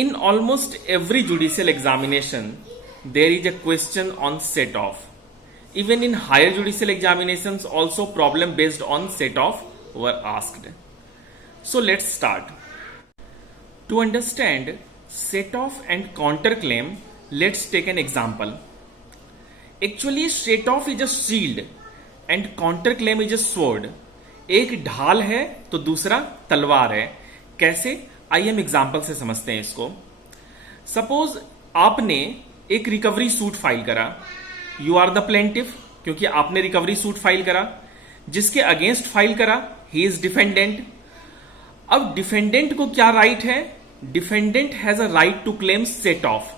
In almost every judicial examination, there is a question on set off. Even in higher judicial examinations, also problem based on set off were asked. So let's start. To understand set off and counterclaim, let's take an example. Actually, set off is a shield and counterclaim is a sword. एक ढाल है तो दूसरा तलवार है. कैसे? आइए हम एग्जाम्पल से समझते हैं इसको. सपोज आपने एक रिकवरी सूट फाइल करा. यू आर द प्लेंटिफ, क्योंकि आपने रिकवरी सूट फाइल करा. जिसके अगेंस्ट फाइल करा, ही इज डिफेंडेंट. अब डिफेंडेंट को क्या राइट है? Defendant has a right to claim set off.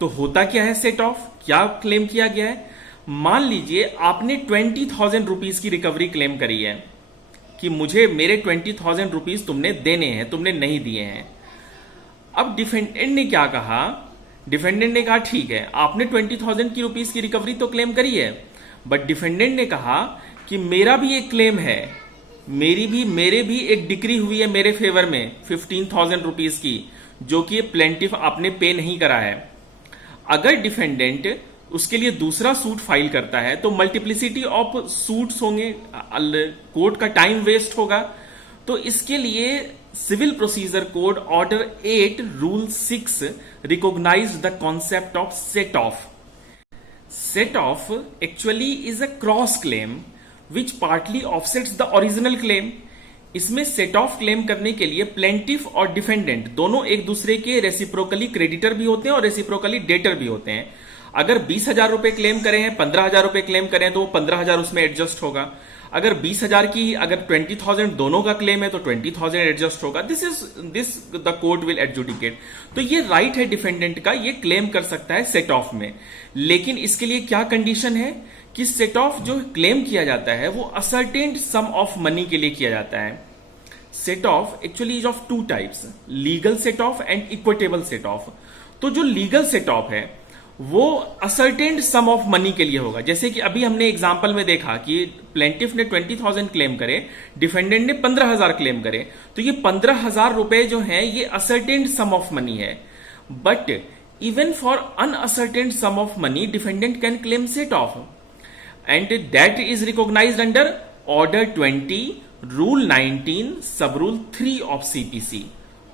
तो होता क्या है सेट ऑफ? क्या क्लेम किया गया है? मान लीजिए आपने 20,000 रुपीज की रिकवरी क्लेम करी है कि मुझे मेरे 20,000 रुपीज तुमने देने हैं, तुमने नहीं दिए हैं. अब डिफेंडेंट ने क्या कहा? डिफेंडेंट ने कहा ठीक है, आपने 20,000 की रुपीज की रिकवरी तो क्लेम करी है, बट डिफेंडेंट ने कहा कि मेरा भी एक क्लेम है, मेरे भी एक डिक्री हुई है मेरे फेवर में 15,000 रुपीज की, जो कि प्लेंटिफ आपने पे नहीं करा है. अगर डिफेंडेंट उसके लिए दूसरा सूट फाइल करता है तो मल्टीप्लिसिटी ऑफ सूट्स होंगे, कोर्ट का टाइम वेस्ट होगा. तो इसके लिए civil procedure code order 8 rule 6 recognize the concept of set off. Set off actually is a cross claim which partly offsets the original claim. इसमें सेट ऑफ क्लेम करने के लिए प्लेंटिफ और डिफेंडेंट दोनों एक दूसरे के रेसिप्रोकली क्रेडिटर भी होते हैं और रेसिप्रोकली डेटर भी होते हैं. अगर 20,000 रुपए क्लेम करें हैं, 15,000 रुपए क्लेम करें तो वो 15,000 उसमें एडजस्ट होगा. अगर 20,000 की, अगर 20,000 दोनों का क्लेम है तो 20,000 एडजस्ट होगा. This the court will adjudicate. तो ये राइट है डिफेंडेंट का, ये क्लेम कर सकता है सेट ऑफ में. लेकिन इसके लिए क्या कंडीशन है कि सेट ऑफ जो क्लेम किया जाता है वो असर्टेन्ड सम ऑफ मनी के लिए किया जाता है. Set off actually is of two types, legal set off and equitable set off. तो जो लीगल सेट ऑफ है वो असर्टेन्ड सम ऑफ मनी के लिए होगा. जैसे कि अभी हमने एग्जांपल में देखा कि प्लेंटिफ ने 20,000 क्लेम करे, डिफेंडेंट ने 15,000 क्लेम करे, तो ये 15,000 रुपए जो है ये असर्टेन्ड सम ऑफ मनी है. But even for unascertained sum of money defendant can claim set off and that is recognised under order 20 rule 19 sub rule 3 of CPC.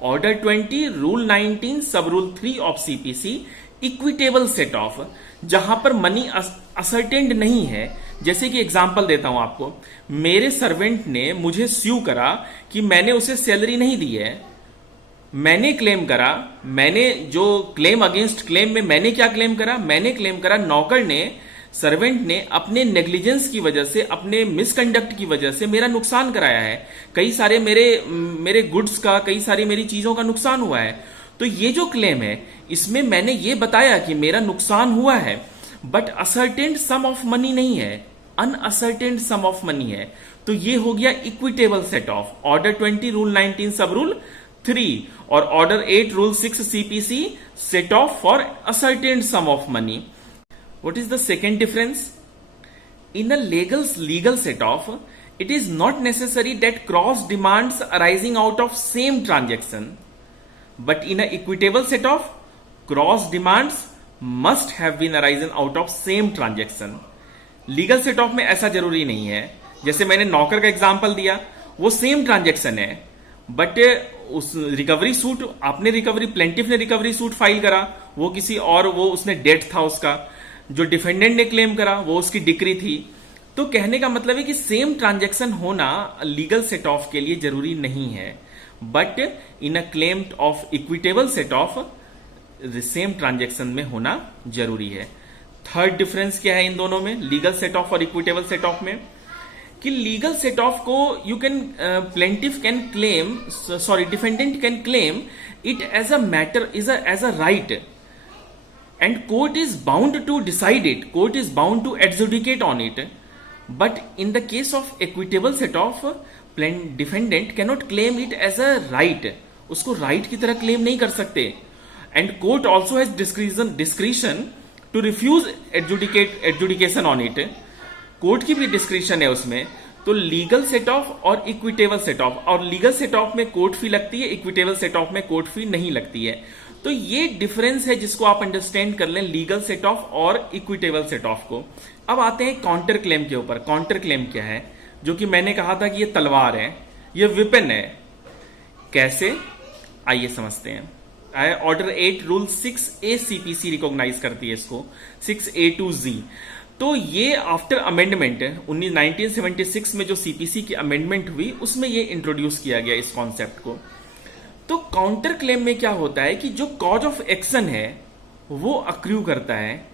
Order 20 rule 19 sub rule 3 of CPC equitable set off, जहां पर money ascertained नहीं है. जैसे कि example देता हूं आपको, मेरे सर्वेंट ने मुझे स्यू करा कि मैंने उसे सैलरी नहीं दी है. मैंने क्लेम करा, मैंने जो क्लेम अगेंस्ट क्लेम में मैंने क्या क्लेम करा? मैंने क्लेम करा नौकर ने, सर्वेंट ने अपने नेग्लिजेंस की वजह से, अपने मिसकंडक्ट की वजह से मेरा नुकसान कराया है. कई सारे मेरे गुड्स का, कई सारी मेरी चीजों का नुकसान हुआ है. तो ये जो क्लेम है इसमें मैंने ये बताया कि मेरा नुकसान हुआ है, but ascertained sum of money नहीं है, अनअसर्टेन्ड सम ऑफ मनी है. तो ये हो गया equitable set off. Order 20 rule 19 sub rule 3 और order 8 rule 6 CPC set off for ascertained sum of money. What is the second difference? In a legal set off, it is not necessary that cross demands arising out of same transaction. But in a equitable set off, cross demands must have been arising out of same transaction. Legal set off में ऐसा जरूरी नहीं है. जैसे मैंने नौकर का example दिया, वो सेम ट्रांजेक्शन है, बट उस रिकवरी सूट, आपने रिकवरी, प्लेंटिफ ने रिकवरी सूट फाइल करा, वो किसी और, वो उसने डेट था उसका. जो डिफेंडेंट ने क्लेम करा वो उसकी डिक्री थी. तो कहने का मतलब है कि सेम ट्रांजैक्शन होना लीगल सेट ऑफ के लिए जरूरी नहीं है, but in a claim of equitable set of same transaction में होना जरूरी है. थर्ड डिफरेंस क्या है इन दोनों में, लीगल सेट ऑफ और इक्विटेबल सेट ऑफ में? कि लीगल सेट ऑफ को you can, plaintiff can claim, sorry defendant can claim it as a matter, as a right, and court is bound to decide it, court is bound to adjudicate on it. But in the case of equitable set off, defendant cannot claim it as a right, उसको right की तरह claim नहीं कर सकते. And court also has discretion to refuse adjudication on it. Court की भी description है उसमें, तो लीगल सेट ऑफ और इक्विटेबल सेट ऑफ, और लीगल सेट ऑफ में कोर्ट फी लगती है, इक्विटेबल सेट ऑफ में कोर्ट फी नहीं लगती है। तो ये डिफरेंस है जिसको आप अंडरस्टैंड कर लें लीगल सेट ऑफ और इक्विटेबल सेट ऑफ को। अब आते हैं काउंटर क्लेम के ऊपर। काउंटर क्लेम क्या है? जो कि मैंने कहा था कि ये तलवार है, ये विपन है। कैसे? आइए समझते हैं। Order 8 rule 6A CPC recognise करती है इसको, 6A to Z। तो ये आफ्टर अमेंडमेंट 1976 में जो सीपीसी की अमेंडमेंट हुई उसमें ये इंट्रोड्यूस किया गया इस कॉन्सेप्ट को। तो काउंटर क्लेम में क्या होता है कि जो कॉज ऑफ एक्शन है वो अक्रू करता है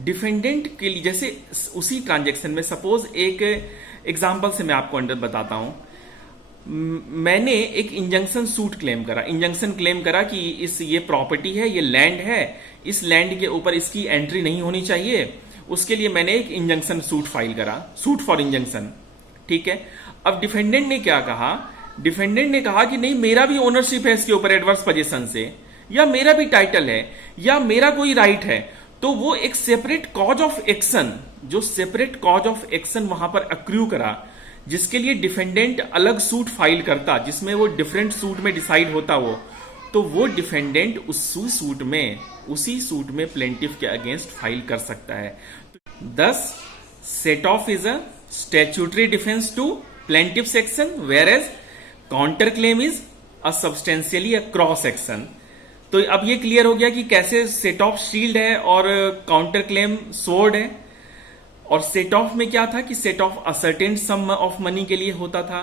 डिफेंडेंट के लिए। जैसे उसी ट्रांजेक्शन में सपोज एक एग्जांपल से मैं आपको अंडर बताता हूं। मैंने एक इंजंक्शन सूट क्लेम करा, इंजंक्शन क्लेम करा कि ये प्रॉपर्टी है, ये लैंड है, इस लैंड के ऊपर इसकी एंट्री नहीं होनी चाहिए। उसके लिए मैंने एक इंजंक्शन सूट फाइल करा, सूट फॉर इंजंक्शन। ठीक है। अब डिफेंडेंट ने क्या कहा? डिफेंडेंट ने कहा कि नहीं, मेरा भी ओनरशिप है इसके ऊपर एडवर्स पोजीशन से, या मेरा भी टाइटल है, या मेरा कोई राइट है। तो वो एक सेपरेट कॉज ऑफ एक्शन, जो सेपरेट कॉज ऑफ एक्शन वहां पर अक्रू करा, जिसके लिए डिफेंडेंट अलग सूट फाइल करता, जिसमें वो डिफरेंट सूट में डिसाइड होता तो वो डिफेंडेंट उसी सूट में प्लेंटिफ के अगेंस्ट फाइल कर सकता है। Thus set off is a statutory defence to plaintiff section, where as counter claim is a substantially a cross action. तो अब ये क्लियर हो गया कि कैसे सेट ऑफ शील्ड है और काउंटर क्लेम सोर्ड है। और सेट ऑफ में क्या था कि set off ascertain sum of money के लिए होता था,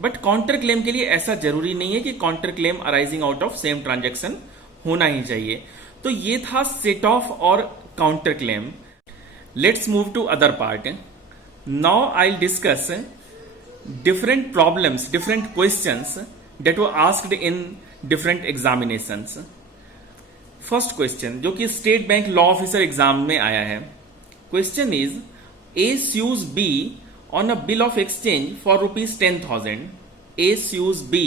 बट काउंटर क्लेम के लिए ऐसा जरूरी नहीं है कि counter claim arising out of same transaction होना ही चाहिए। तो ये था सेट ऑफ और counter claim. Let's move to other part. Now I discuss different problems, different questions that were asked in different examinations. First question जो कि state bank law officer exam में आया है। Question is A sues B on a bill of exchange for rupees 10,000. A sues B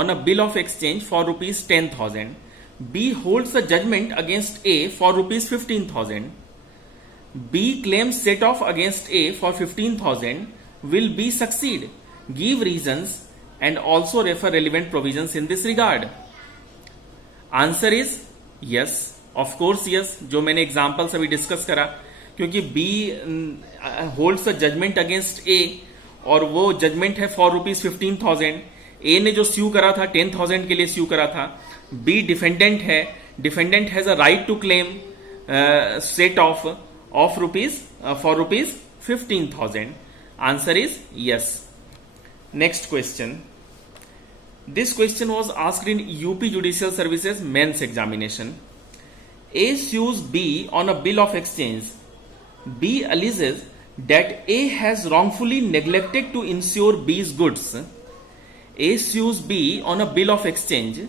on a bill of exchange for rupees 10,000. B holds a judgment against A for rupees 15,000. B claims set off against A for 15,000. Will B succeed? Give reasons and also refer relevant provisions in this regard. Answer is yes, of course yes, जो मैंने example अभी discuss करा, क्योंकि B holds a judgment against A और वो judgement है for rupees 15,000। A ने जो स्यू करा था 10,000 के लिए स्यू करा था। B डिफेंडेंट है, defendant has a right to claim set off rupees for rupees 15,000। Answer is yes. Next question. This question was asked in UP Judicial Services Men's Examination. A sues B on a bill of exchange. B alleges that A has wrongfully neglected to insure B's goods. A sues B on a bill of exchange.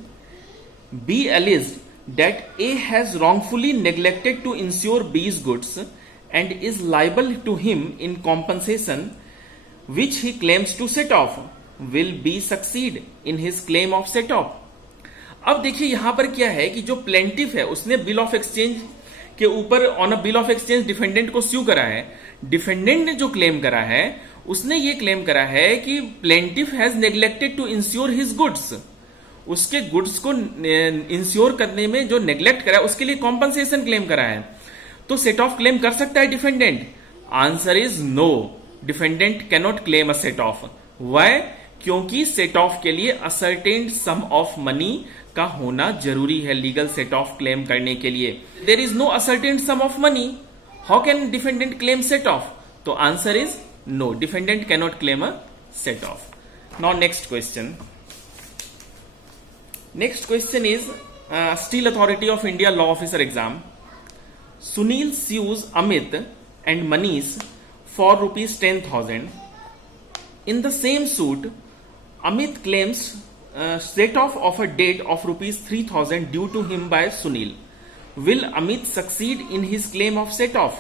B alleged that A has wrongfully neglected to insure B's goods and is liable to him in compensation which he claims to set off. Will B succeed in his claim of set off? अब देखिए यहां पर क्या है कि जो plaintiff है उसने बिल ऑफ एक्सचेंज के ऊपर on a bill of exchange defendant को स्यू करा है। डिफेंडेंट ने जो क्लेम करा है उसने ये क्लेम करा है कि plaintiff has neglected to insure his goods. उसके गुड्स को इंश्योर करने में जो नेग्लेक्ट करा है उसके लिए कॉम्पनसेशन क्लेम करा है। तो सेट ऑफ क्लेम कर सकता है defendant? Answer is no, defendant cannot claim a set off. Why? क्योंकि सेट ऑफ के लिए असर्टेन सम ऑफ मनी का होना जरूरी है लीगल सेट ऑफ क्लेम करने के लिए। There is no ascertain sum of money, how can defendant claim set off? तो answer is no, defendant cannot claim a set off. Now next question. Next question is steel authority of India law officer exam. Sunil sues Amit and Manish for rupees 10,000. In the same suit, Amit claims set off of a debt of rupees 3,000 due to him by Sunil. Will Amit succeed in his claim of set off?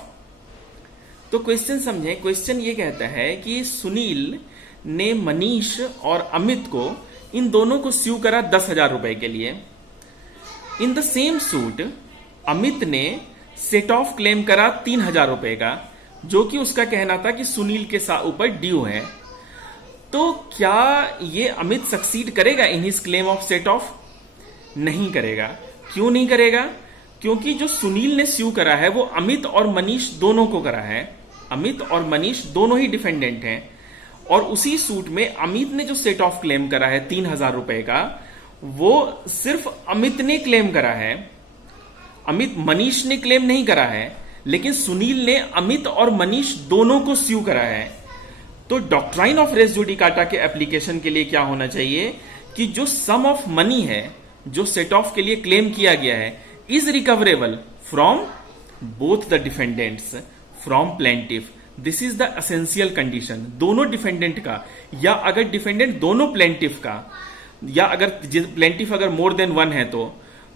तो question समझें। Question ये कहता है कि सुनील ने मनीष और अमित को, इन दोनों को स्यू करा 10,000 रुपए के लिए। In the same suit Amit ने सेट ऑफ क्लेम करा 3,000 रुपए का, जो कि उसका कहना था कि सुनील के ऊपर ड्यू है। तो क्या ये अमित सक्सीड करेगा in his claim of set of? नहीं करेगा। क्यों नहीं करेगा? क्योंकि जो सुनील ने स्यू करा है वो अमित और मनीष दोनों को करा है। अमित और मनीष दोनों ही डिफेंडेंट हैं, और उसी सूट में अमित ने जो सेट ऑफ क्लेम करा है 3,000 रुपए का, वो सिर्फ अमित ने क्लेम करा है, अमित मनीष ने क्लेम नहीं करा है। लेकिन सुनील ने अमित और मनीष दोनों को स्यू करा है। तो डॉक्ट्राइन ऑफ रेस जुडिकाटा के एप्लीकेशन के लिए क्या होना चाहिए कि जो सम ऑफ मनी है जो सेट ऑफ के लिए क्लेम किया गया है is recoverable from both the defendants, from plaintiff. This is the essential condition, दोनों डिफेंडेंट का, या अगर डिफेंडेंट दोनों प्लेंटिफ का, या अगर प्लेंटिफ अगर मोर देन वन है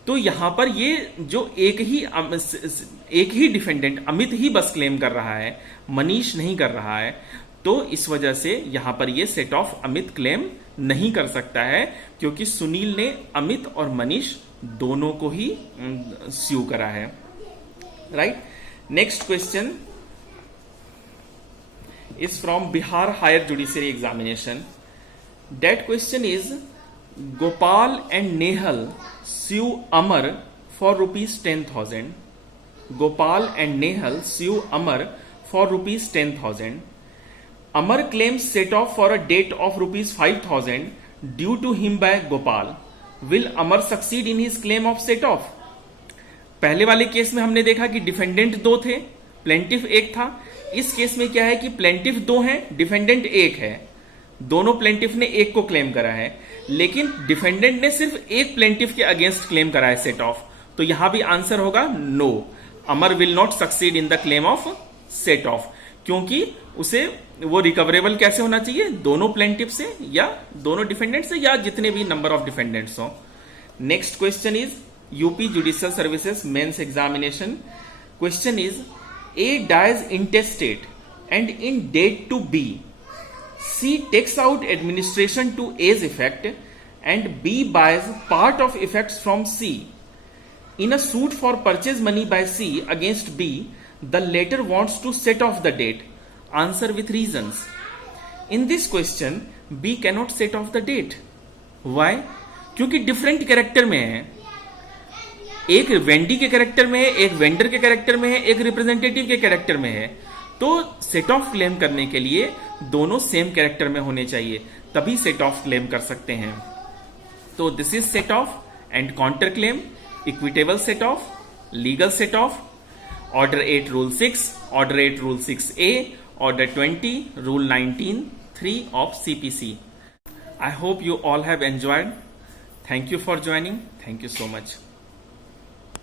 तो यहां पर ये जो एक ही डिफेंडेंट अमित ही बस क्लेम कर रहा है, मनीष नहीं कर रहा है। तो इस वजह से यहां पर ये सेट ऑफ अमित क्लेम नहीं कर सकता है, क्योंकि सुनील ने अमित और मनीष दोनों को ही स्यू करा है। Right. Next question is from Bihar Higher Judiciary Examination. That question is, Gopal and Nehal sue Amar for rupees 10,000. Gopal and Nehal sue Amar for rupees 10,000. Amar claims set off for a debt of rupees 5,000 due to him by Gopal. Will Amar succeed in his claim of set off? पहले वाले case में हमने देखा कि defendant दो थे, plaintiff एक था। इस केस में क्या है कि प्लेंटिफ दो हैं, डिफेंडेंट एक है। दोनों प्लेंटिफ ने एक को क्लेम करा है, लेकिन डिफेंडेंट ने सिर्फ एक प्लेंटिफ के अगेंस्ट क्लेम करा है सेट ऑफ। तो यहां भी आंसर होगा no, Amar will not succeed in the claim of set off, क्योंकि उसे वो रिकवरेबल कैसे होना चाहिए, दोनों प्लेंटिफ से या दोनों डिफेंडेंट से या जितने भी नंबर ऑफ डिफेंडेंट्स हो। Next question is UP judicial services mains examination. Question is, A dies intestate and in debt to B. C takes out administration to A's effect and B buys part of effects from C. In a suit for purchase money by C against B, the latter wants to set off the debt. Answer with reasons. In this question, B cannot set off the debt. Why? क्योंकि different character में है, एक Wendy के character में है, एक vendor के character में है, एक रिप्रेजेंटेटिव के कैरेक्टर में है। तो सेट ऑफ क्लेम करने के लिए दोनों सेम कैरेक्टर में होने चाहिए, तभी सेट ऑफ क्लेम कर सकते हैं। तो this is set off and counter claim, equitable set of, legal set off, order 8 rule 6, order 8 rule 6A, order 20 rule 19(3) of CPC. I hope you all have enjoyed. Thank you for joining. Thank you so much.